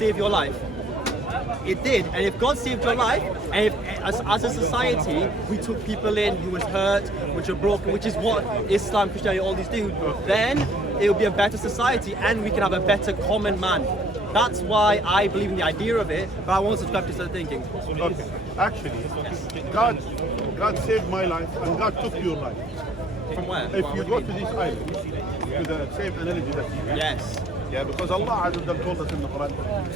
save your life? It did. And if God saved your life, and if as a society we took people in who was hurt, which were broken, which is what Islam, Christianity, all these do, then it will be a better society and we can have a better common man. That's why I believe in the idea of it, but I won't subscribe to certain thinking. Okay. Actually, God saved my life and God took your life. From where? If you go to this island, to the same analogy that you gave. Yes. Yeah, because Allah Azza wa Jalla told us in the Quran,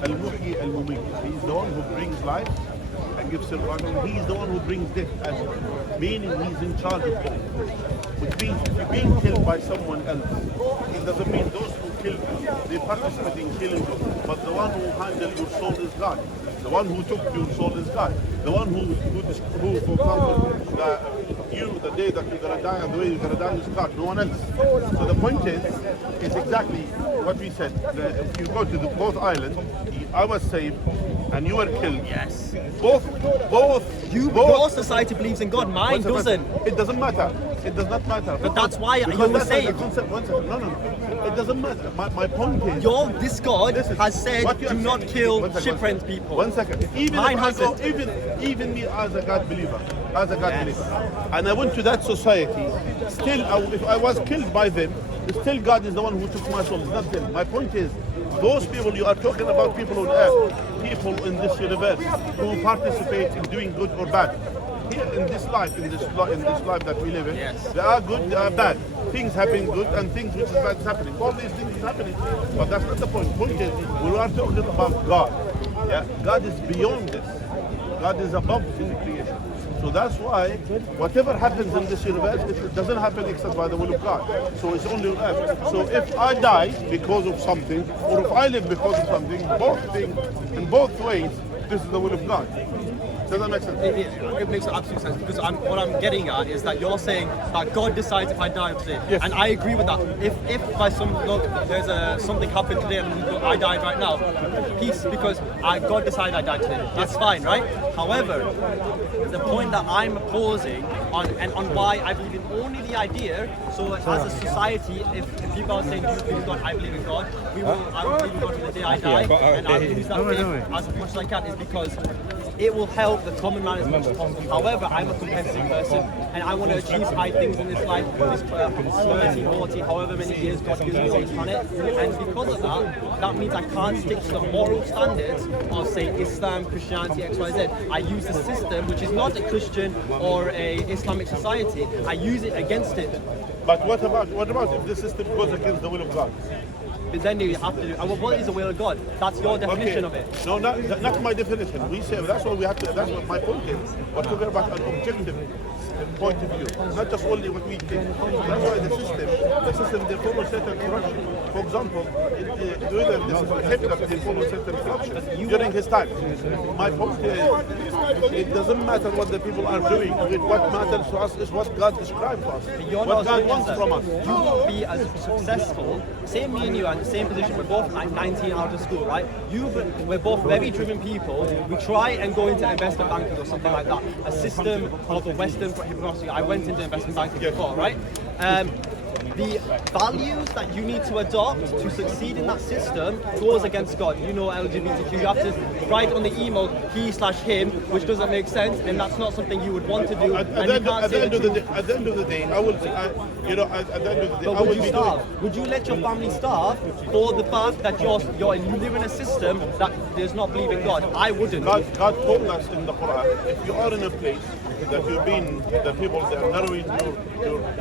Al-Muhyi Al-Mumit. He's the one who brings life and gives survival. He's the one who brings death as well. Meaning he's in charge of both. Which means if you're being killed by someone else, it doesn't mean those who kill you, they participate in killing you. But the one who handled your soul is God. The one who took your soul is God. The one who for example, the day that you're gonna die and the way you're gonna die is God, no one else. So the point is exactly what we said. If you go to both islands, I was saved and you were killed. Yes. Both. Your society believes in God, mine doesn't. It doesn't matter. It does not matter. But that's why you because were that's saved. the concept. One second. No. It doesn't matter. My point is. This God has said, what you do are not saying- kill one second, shipwrecked people. One second. Even Mine if I go, hasn't. even me as a God believer, and I went to that society, still, if I was killed by them, still God is the one who took my soul. It's not them. My point is, those people you are talking about, people on earth, people in this universe who participate in doing good or bad. Here in this life, in this life that we live in, they are good, they are bad. Things happen good and things which is bad is happening. All these things is happening, but that's not the point. The point is, we are talking about God. Yeah, God is beyond this. God is above His creation. So that's why whatever happens in this universe, it doesn't happen except by the will of God. So it's only on earth. So if I die because of something, or if I live because of something, both things, in both ways, this is the will of God. Does that make sense? It makes absolute sense because what I'm getting at is that you're saying that God decides if I die today, Yes. and I agree with that. If by something happened today and I died right now, peace, because God decided I died today. That's fine, right? However, the point that I'm posing on why I believe in only the idea. So as a society, if people are saying, "Do you believe in God?" I believe in God. I will believe in God to the day I die, and I'll use that faith as much as I can. Is because it will help the common man as much as possible. However, I'm a competitive person and I want to achieve high things in this life, this 30, 40, however many years God gives me on this planet. And because of that means I can't stick to the moral standards of, say, Islam, Christianity, XYZ. I use the system, which is not a Christian or a Islamic society. I use it against it. But what about if the system goes against the will of God? But then you have to do, what is the will of God? That's your definition of it. No, not my definition. We say that's what we have to. That's what my point is. We're talking about an objective point of view, not just only what we think. That's why the system they follow certain structure. For example, Hitler they follow certain structure during his time. My point is, it doesn't matter what the people are doing. What matters to us is what God described to us. What God wants from us. You will be as successful. Same me and you are in the same position. We're both like 19 out of school, right? We're both very driven people. We try and go into investment banking or something like that. A system of the Western philosophy. I went into investment banking before, right? The values that you need to adopt to succeed in that system goes against God. You know, LGBTQ, you have to write on the email he/him, which doesn't make sense, and that's not something you would want to do. At the end of the day, I will, would you starve? Would you let your family starve for the fact that you live in a system that does not believe in God? I wouldn't. God told us in the Quran, if you are in a place that you've been, the people that are narrowing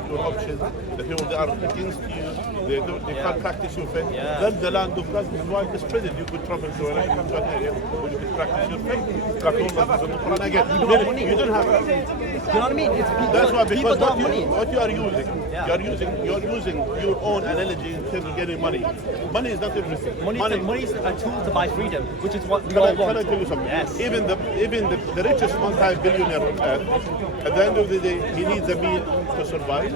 your options, the people that are against you, they can't practice your faith, then the land of God is wide spread. You could travel to an area where you could practice your faith. God told us in the Quran again. You don't have it. Do you know what I mean? That's why, because money. what you are using, you're using your own analogy in terms of getting money. Money is not everything. Money is a tool to buy freedom, which is what we all want. Can I tell you something? Yes. Even the richest multi-billionaire on earth, at the end of the day, he needs a meal to survive.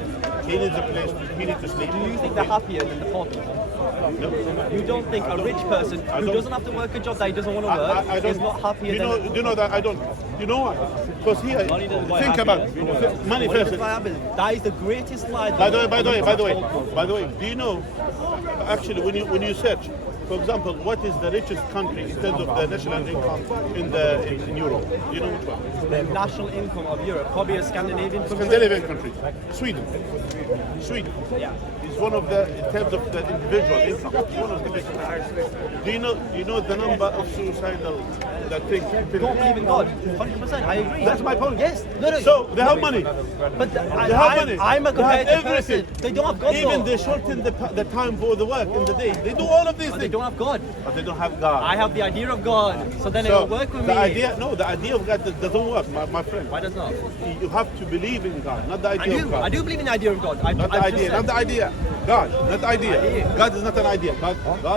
He needs a place. He needs to sleep. Do you think they're happier than the poor people? No. You don't think a rich person who doesn't have to work a job that he doesn't want to work is not happier than... Do you know that I don't? You know why? Because here, think about money first. That is the greatest lie. By the way, do you know? Actually, when you search For example, what is the richest country in terms of the national income in Europe? Do you know which one? The national income of Europe, probably a Scandinavian country. Scandinavian country. Sweden. Sweden. Yeah. Is one of the, in terms of the individual income, it's one of the biggest. Do you know the number of suicidal that take people? Don't believe in God. 100%. I agree. That's my point. Yes. No. So they have money. But They have money. I'm a They have competitive everything. person. They don't have God. Even though. they shorten the time for the work in the day. They do all of these But they things. don't have God. But they don't have God. I have the idea of God, so then it So will work with the me. idea of God doesn't work, my friend. Why does not? You have to believe in God, not the idea of God. I do believe in the idea of God. Not the idea, not the idea. God, not the idea. Idea. God is not an idea. God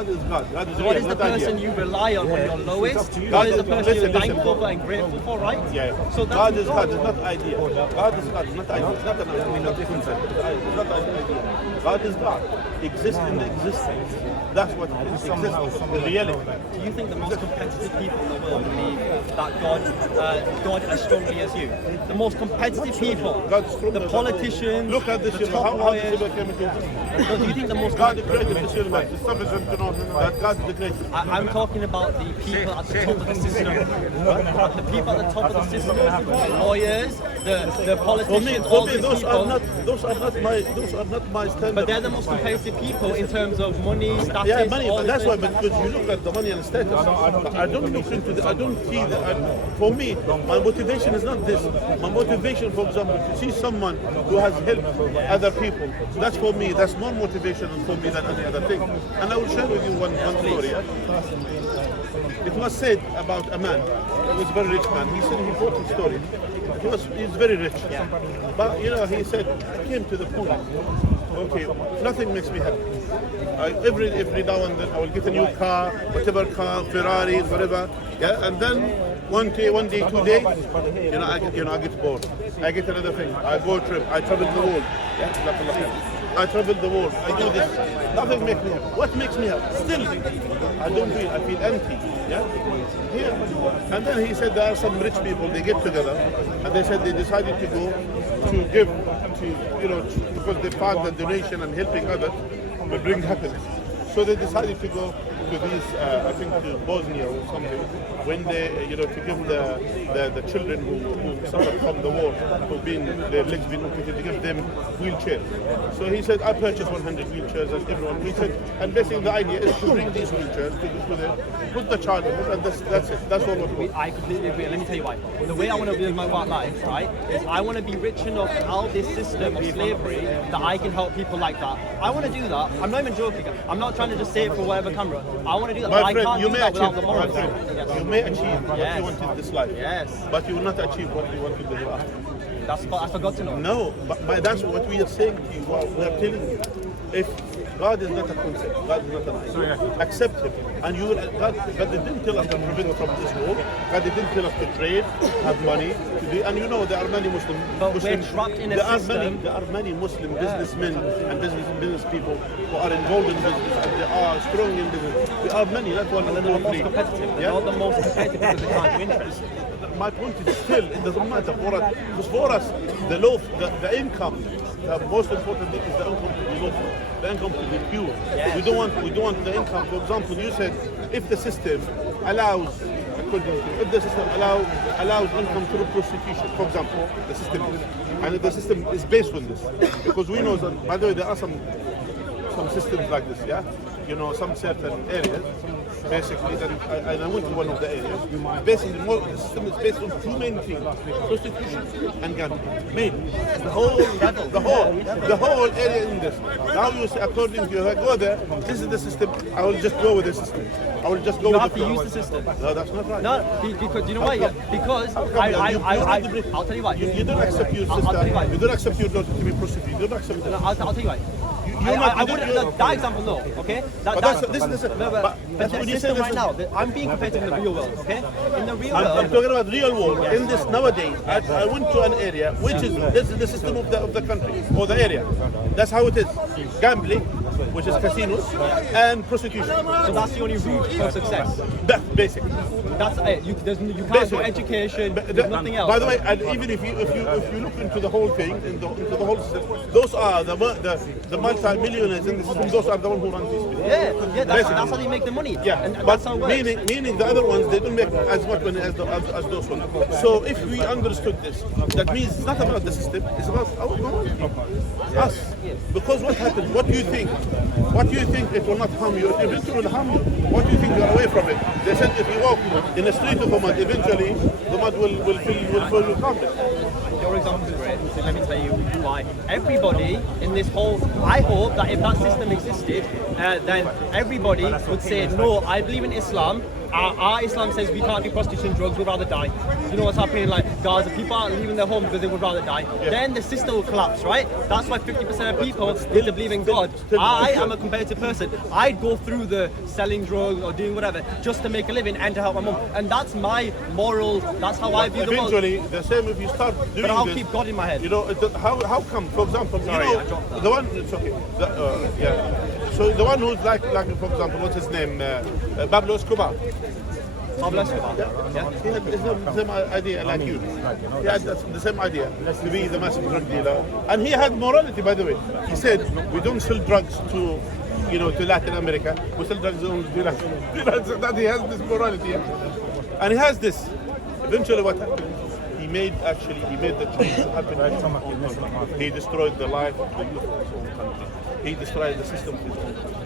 is God. God is God real, is the not the person idea. you rely on when you're lowest. God God is the is- person you're listen. thankful for and grateful for, right? Yeah. So that's God is God, is not idea. God is God, is not idea. It's not an idea. It's not a concept. It's not an idea. God is God. Exists in the existence. That's what exists in reality. Do you think the most competitive people in the world believe that God as strongly as you? The most competitive people, God's stronger the than politicians, Look at this the universe. top How this lawyers. universe came into existence? So do you think the most God created this universe. It's sufficient to know that God is the creator. I'm talking about the people at the top of the system. The people at the top of the system, the lawyers, the For me, politicians, all these those people. are not my standard. But they're the most competitive people in terms of money, status, Yeah, money. all But this that's why. thing. Because you look at the money and status. I don't look into the. I don't see the. For me, my motivation is not this. My motivation, for example, to see someone who has helped other people. That's for me. That's more motivational for me than any other thing. And I will share with you one story. Yeah? It was said about a man. He was a very rich man. He said he wrote a story. He's very rich. But he said, I came to the point. Okay, nothing makes me happy. Every now and then I will get a new car, whatever car, Ferrari, whatever. Yeah, and then one day, 2 days, I get bored. I get another thing. I go a trip. I travel the world. Yeah, I travel the world. I do this. Nothing makes me happy. What makes me happy? Still, I don't feel. I feel empty. Yeah. Here. And then he said there are some rich people. They get together, and they said they decided to go to give to because they found that donation and helping others will bring happiness. So they decided to go to these, I think, to Bosnia or something, when they, to give the children who suffered from the war, who've been their legs been amputated, to give them wheelchairs. So he said, I purchased 100 wheelchairs as everyone. He said, and basically the idea is to bring these wheelchairs to them, put the child in it, and that's it. That's all what we. I completely agree. Let me tell you why. The way I want to live my life, right, is I want to be rich enough out of this system of slavery that I can help people like that. I want to do that. I'm not even joking. I'm not trying to just say it for whatever camera. I want to do that. My but friend, I can't you do may that achieve, without the morals. Yes. you may achieve what Yes. you want in this life. Yes. But you will not achieve what you want to do hereafter. I forgot to know. No, but that's what we are saying to you. We are telling you. If God is not a concept, God is not an idea, accept Him. And you will, God didn't tell us to prevent from this war. God didn't tell us to trade, have money, to do, and there are many Muslims. But we're trapped in a system. There are many Muslim businessmen and business people who are involved in business and they are strong in business. There are many, not one, They're two, not the most three. competitive. They're Yeah? not the most competitive because they can't do interest. My point is still, it doesn't matter for us. Because for us, the income, the most important thing is the income to be lawful, the income to be pure. Yes. We don't want the income. For example, you said if the system allows, if the system allows income through prostitution, for example, the system is, and if the system is based on this, because we know that, by the way, there are some systems like this, yeah. Some certain areas, basically, and I went to one of the areas. Basically, the system is based on two main things: prostitution and gambling. Main, the whole area in this. Now you say, according to you, if I go there, this is the system. I will just go with the system. I will just go You with have the to flow. use the system. No, that's not right. No, because you know why? Because How come? I'll tell you why. You don't accept your I'll tell you why. sister. You don't accept your daughter to be prostituted. You don't accept that. I'll tell you why. You're not- I wouldn't. That example, no. Okay. But this is no, but but that's the when you say system this right is- now. I'm being competitive in the real world. Okay. In the real I'm world. talking about real world. In this nowadays, I went to an area which is this is the system of the country or the area. That's how it is. Gambling, which is casinos, and prostitution. So that's the only route for success. That's basic. That's it. You can't do Basically. education. But There's nothing else. By the way, and even if you look into the whole thing, into the whole system, those are the multi-millionaires in the system. Those are the ones who run these businesses. Yeah, that's how they make the money. Yeah, and but that's how it works. meaning the other ones, they don't make as much money as those ones. So if we understood this, that means it's not about the system, it's about our morality. Us. Because what happens? What do you think? What do you think it will not harm you? It eventually will harm you. What do you think you are away from it? They said if you walk in the street of a mud, eventually the mud will fill your carpet. Your example is great. So let me tell you why. Everybody in this whole, I hope that if that system existed, then everybody would say, no, I believe in Islam. Our Islam says we can't do prostitution, drugs, we'd rather die. You know what's happening like Gaza, people aren't leaving their home because they would rather die. Yeah. Then the system will collapse, right? That's why 50% of people need to believe in God. I am a competitive person. I'd go through the selling drugs or doing whatever just to make a living and to help my mom. And that's my moral, that's how I view the world. Eventually, the same if you start doing But I'll this, keep God in my head. you know, how come, for example, Sorry, you I dropped know, that. the one, it's okay, yeah. So the one who's like for example, what's his name, Pablo Escobar. Pablo Escobar. Yeah. He had the same idea like you. He had the same idea to be the massive drug dealer, and he had morality, by the way. He said, "We don't sell drugs to, you know, to Latin America. We sell drugs only to Latin." So that he has this morality, and he has this. Eventually, what happened? He made the change happen. He destroyed the life of the youth of his own country. He destroyed the system of his own country.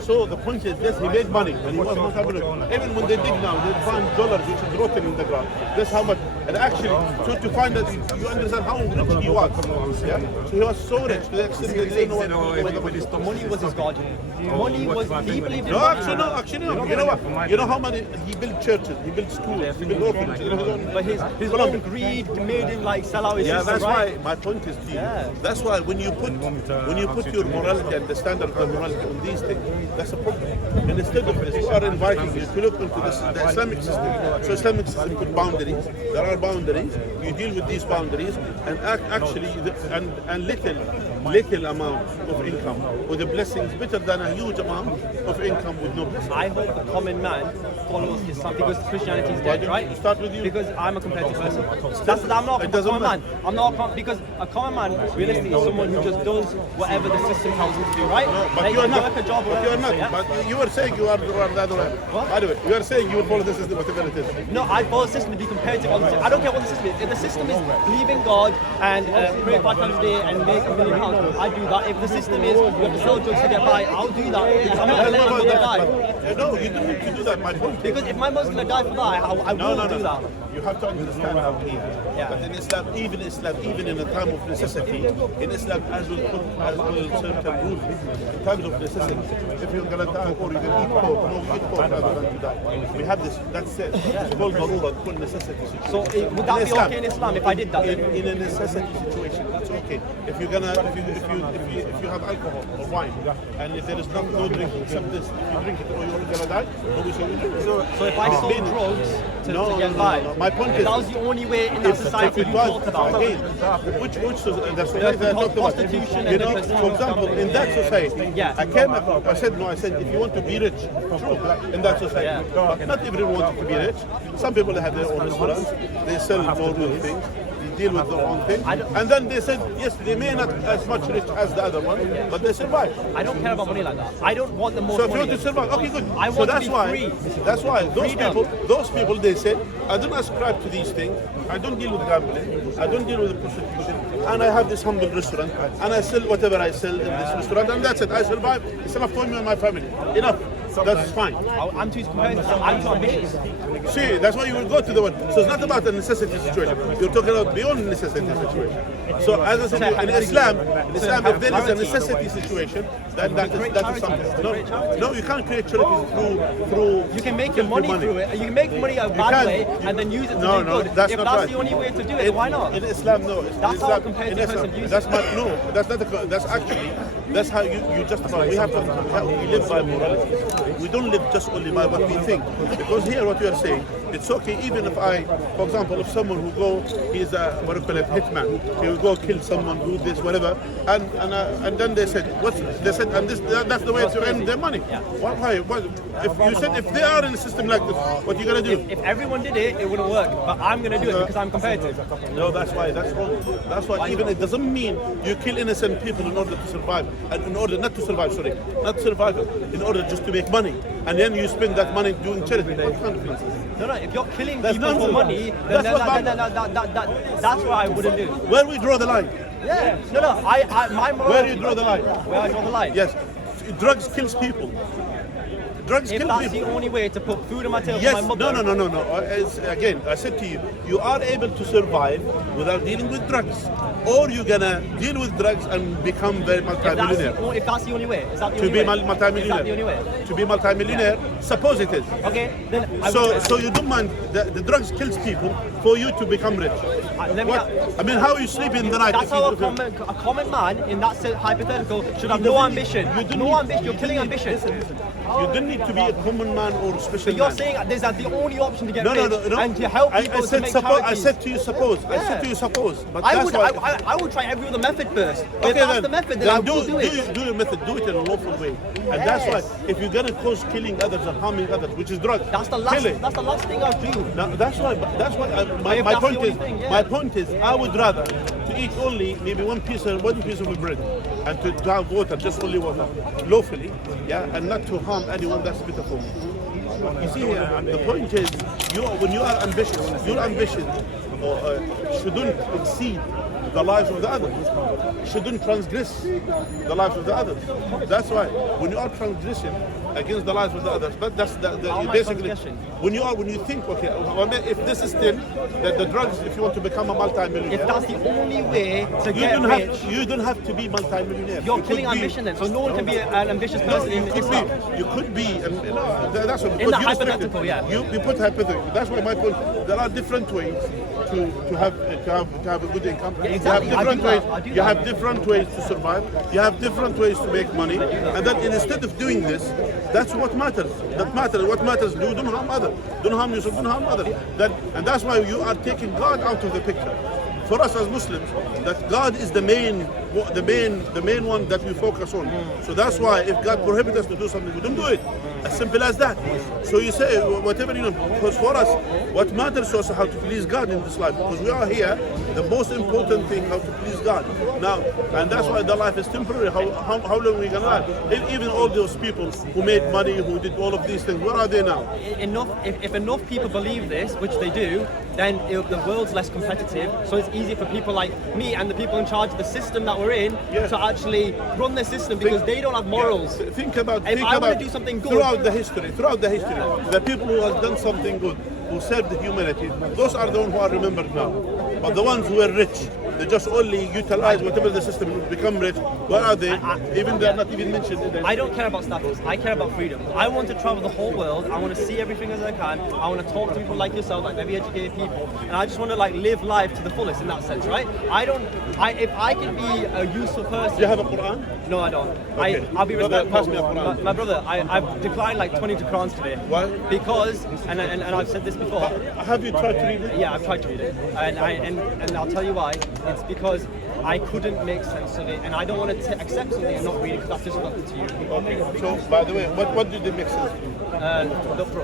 So the point is, yes, he made money and he was not happy. Even when they dig now, they find dollars which is rotten in the ground. That's how much. And actually, to find that, you understand how rich he was. Yeah? So he was so rich to the extent that they didn't know what Money was his God. Money was, he believed in No, money. actually no. You know what? You know how many, he built churches, he built schools, he built orphanages. But his own greed made him like sell out his Yeah, system, that's right? why my point is deep. Yeah. That's why when you put your morality and the standard of morality on these things, that's a problem. And instead of this, you are inviting you to look into this, the Islamic system. So Islamic system put boundaries. There are boundaries. You deal with these boundaries, and actually, little amount of income with the blessings better than a huge amount of income with no blessings. I hope the common man follows Islam because Christianity is dead, right? Start with you. Because I'm a competitive person. I'm not a common man. I'm not because a common man realistically is someone who just does whatever the system tells him to do, right? But Like, you are not. work a job, But you are not. yeah? But you are saying you are the other way. What? By the way, you are saying you will follow the system, whatever it is. No, I follow the system to be competitive on the system. I don't care what the system is. If the system is believe in God and pray 5 times a day and make £1 million, I do that. If the system is you have to sell drugs to get by, I'll do that because I'm not going to let my mother die. No, you don't need to do that. My point is. Because if my mother's going to die for that, I will do that. You have to understand how it is. Yeah. But in Islam, even in a time of necessity, in Islam, as will certain rules, in times of necessity, if you're going to die or you can eat pork, no, eat pork rather than to die. We have this, that's it. It's called darura, it's called necessity situation. So would that be okay in Islam if I did that? In a necessity situation, it's okay. If you're gonna, if you have alcohol or wine, and if there is no drink except this, if you drink it or you're gonna die, no, we say we drink. So if I sold drugs to get by, My point if is, that was the only way in that society if you it was, talked about. again, which that's what I talked about. Prostitution You know, and the for example, in that society, Yeah. I came across, I said, if you want to be rich, true, in that society. Yeah. But not everyone wants to be rich. Some people have their own restaurants, they sell more good things. Deal with their own thing, and then they said yes, they may not as much rich as the other one, but they survive. I don't care about money like that. I don't want the most So if you money. want to survive, okay, good. I So want to that's be why. free. That's why Freedom. those people, they said, I don't ascribe to these things. I don't deal with gambling. I don't deal with prostitution, and I have this humble restaurant, and I sell whatever I sell in this restaurant, and that's it. I survive. It's enough for me and my family. Enough. That's fine. I'm too competitive. I'm too ambitious. See, that's why you will go to the one. So it's not about a necessity situation. You're talking about beyond necessity situation. So as I said, in Islam, if there is a necessity situation, then that is something. No, you can't create charities through. You can make your money through it. You can make money a bad way and then use it to do good. That's if not that's right. the only way to do it, why not? In Islam, no. That's how a competitive person views it. That's not. That's actually. That's how you justify. We live by morality. we don't live just only by what we think. Because here, what you are saying, it's okay even if I, for example, if someone who go, he's a what do you call it, hitman, he will go kill someone, do this, whatever, and then they said, and that's the way to earn their money. Yeah. Why? If you said if they are in a system like this, what you gonna do? If everyone did it, it wouldn't work. But I'm gonna do it because I'm competitive. No, that's why. That's wrong. That's why. Even it doesn't mean you kill innocent people in order to survive, and in order not to survive. Sorry, not survive. In order just to make money, and then you spend that money doing charity. What kind of nonsense? No, if you're killing That's people for nonsense. money, then that's what I wouldn't do. Where we draw the line? Yeah. No. My moral. Where you draw the line? Where I draw the line. Yes, drugs kills people. Drugs If kill that's people. the only way to put food on my table Yes, for my mother. no. Again, I said to you, you are able to survive without dealing with drugs, or you're gonna deal with drugs and become very multi-millionaire. If that's the only way, is that the To only be way? Is that the multi-millionaire. only way? To be multi-millionaire, suppose it is. Okay, then I would do it. So you don't mind the drugs kills people for you to become rich. Let me What? I mean, how you sleep in the night? That's if you how don't- a common man in that hypothetical should have no ambition. No ambition. You're killing ambition. You don't need to be a common man or a special But you're man. saying there's the only option to get No, rich no. and to help people I to said make suppose. I charities. said to you suppose. I Yeah. said to you suppose. But I that's would, why. I would try every other method first. But Okay, if that's the method, then I will do it. Do your method. Do it in a lawful way. And that's why, if you're gonna cause killing others and harming others, which is drugs, That's the kill it. last thing I'll do. Now, that's why. My if that's point the only is. thing, yeah. My point is, I would rather to eat only maybe one piece of bread, and to have water, just only water, lawfully, yeah, and not to harm anyone. That's better for me. You see, the point is, when you are ambitious, your ambition shouldn't exceed the lives of the others. Shouldn't transgress the lives of the others. That's why when you are transgressing against the lives of the others, that's How am I basically transgressing? when you think, okay, if this is still the drugs, if you want to become a multi-millionaire, If that's the only way to you get don't rich, you don't have to be multi-millionaire. you're You could killing be- ambition then. So no one can be an ambitious No, person you in could Islam. be. You could be, and that's what. In because the you restrict hypothetical, it. yeah. You put hypothetical. That's why my point. There are different ways to have a good income. Yeah, exactly. You have different I ways. do You that. have different ways to survive. You have different ways to make money. And then instead of doing this, that's what matters. What matters. You don't harm others. Don't harm yourself. Don't harm others. And that's why you are taking God out of the picture. For us as Muslims, that God is the main one that we focus on. So that's why if God prohibits us to do something, we don't do it. As simple as that. So you say whatever because for us, what matters to us is how to please God in this life. Because we are here, the most important thing how to please God. Now, and that's why the life is temporary. How long are we gonna live? Even all those people who made money, who did all of these things, where are they now? If enough people believe this, which they do, then the world's less competitive. So it's easier for people like me and the people in charge of the system that we're in Yeah. to actually run the system because they don't have morals. Think about If think I wanna about do something good- throughout the history, the people who have done something good, who served the humanity, those are the ones who are remembered now. But the ones who were rich, they just only utilize whatever the system to become rich. Where are they? Even they're not even mentioned. I don't care about status. I care about freedom. I want to travel the whole world. I want to see everything as I can. I want to talk to people like yourself, like very educated people, and I just want to live life to the fullest in that sense, right? If I can be a useful person. Do you have a Quran? No, I don't. Okay. I'll be Brother, respectful. pass me a Quran. My brother, I've declined like 22 Qurans today. Why? Because, and I've said this before. Have you tried to read it? Yeah, I've tried to read it, and I'll tell you why. It's because I couldn't make sense of it, and I don't want to accept something and not read it because that's disrespectful to you. Okay. So, by the way, what did they make sense of?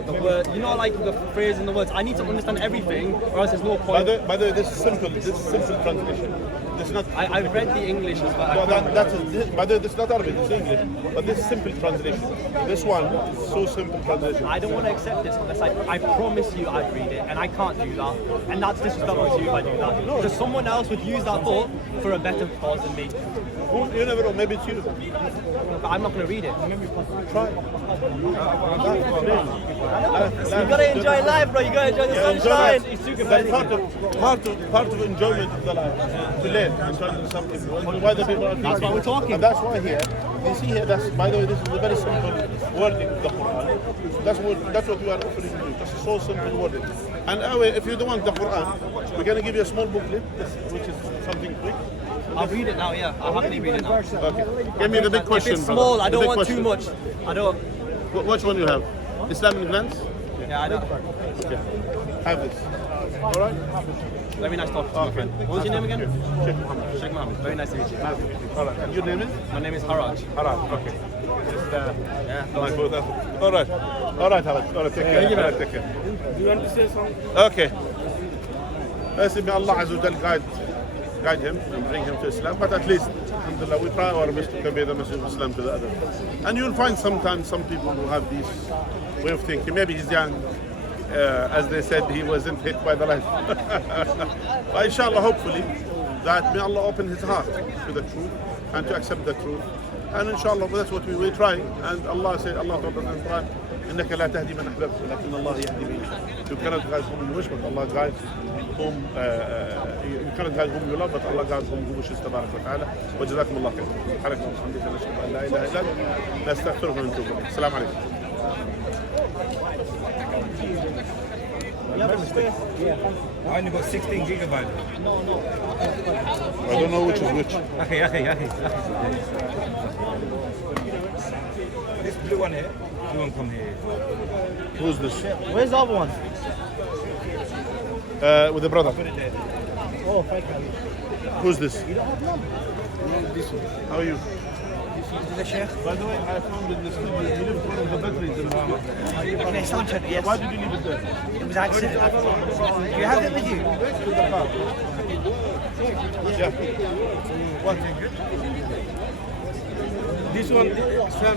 The word, like the phrase and the words. I need to understand everything, or else there's no point. By the way, this is simple. This is simple translation. This is not. I've read the English as well. No, by the way, this is not Arabic. It's English. But this is simple translation. This one is so simple translation. I don't want to accept this unless I promise you I'd read it, and I can't do that. And that's disrespectful to you if I do that. Because someone else would use that book for a better cause than me. You never know. Maybe it's you. But I'm not going to read it. Try. You gotta enjoy life, bro. You gotta enjoy the sunshine. It's too That's competitive. part of enjoyment of the life. To learn and try to do something. Why the people are That's why we're talking. And that's why here, you see here, by the way, this is a very simple wording of the Quran. That's what we are offering you. Just so simple wording. And anyway, if you don't want the Quran, we're gonna give you a small booklet, which is something quick. I'll read it now, yeah. I'll happily read it now. Okay. Give me the big question, If it's brother. small, I The don't big want question. too much. I don't. Which one you have? Islamic lens? Yeah, I don't. Okay. Have this. All right. Very nice talking to you, my friend. What was your name again? Sheikh Muhammad. Sheikh Mohammed. Very nice to meet you. All right. And your name is? My name is Haraj. Haraj. Okay. Yeah. Like both of us. All right. All right, Haraj. All right. Take care. Thank you, man. All right, take care. Do you want to say something? Okay. May Allah Azza wa Jal guide him and bring him to Islam. But at least, alhamdulillah, we try our best to convey the message of Islam to the others. And you'll find sometimes some people who have this way of thinking. Maybe he's young. As they said, he wasn't hit by the light. But inshallah, hopefully, that may Allah open his heart to the truth and to accept the truth. And inshallah, that's what we try. And Allah said, Allah told us in the Quran, إنك لا تهدي من أحببت ولكن الله يهدي من يشاء. You cannot guide whom you wish, but Allah guides whom you cannot guide whom you love, but Allah guides whom He wishes. تبارك وتعالى. وجزاكم الله خير. سبحانك اللهم وبحمدك نشهد أن لا إله إلا أنت نستغفرك ونتوب إليك. السلام عليكم. I only got 16 gigabytes. I don't know which is which. Okay. This blue one here. Blue one come here. Who's this? Where's the other one? With the brother. Oh, thank you. Who's this? How are you? The Sheikh. By the way, I found in the studio you lived one of the bedrooms in the Okay, Stanton, yes. Why did you leave it there? It was accident. Do you have it with you? Yeah. What? This one, Sam.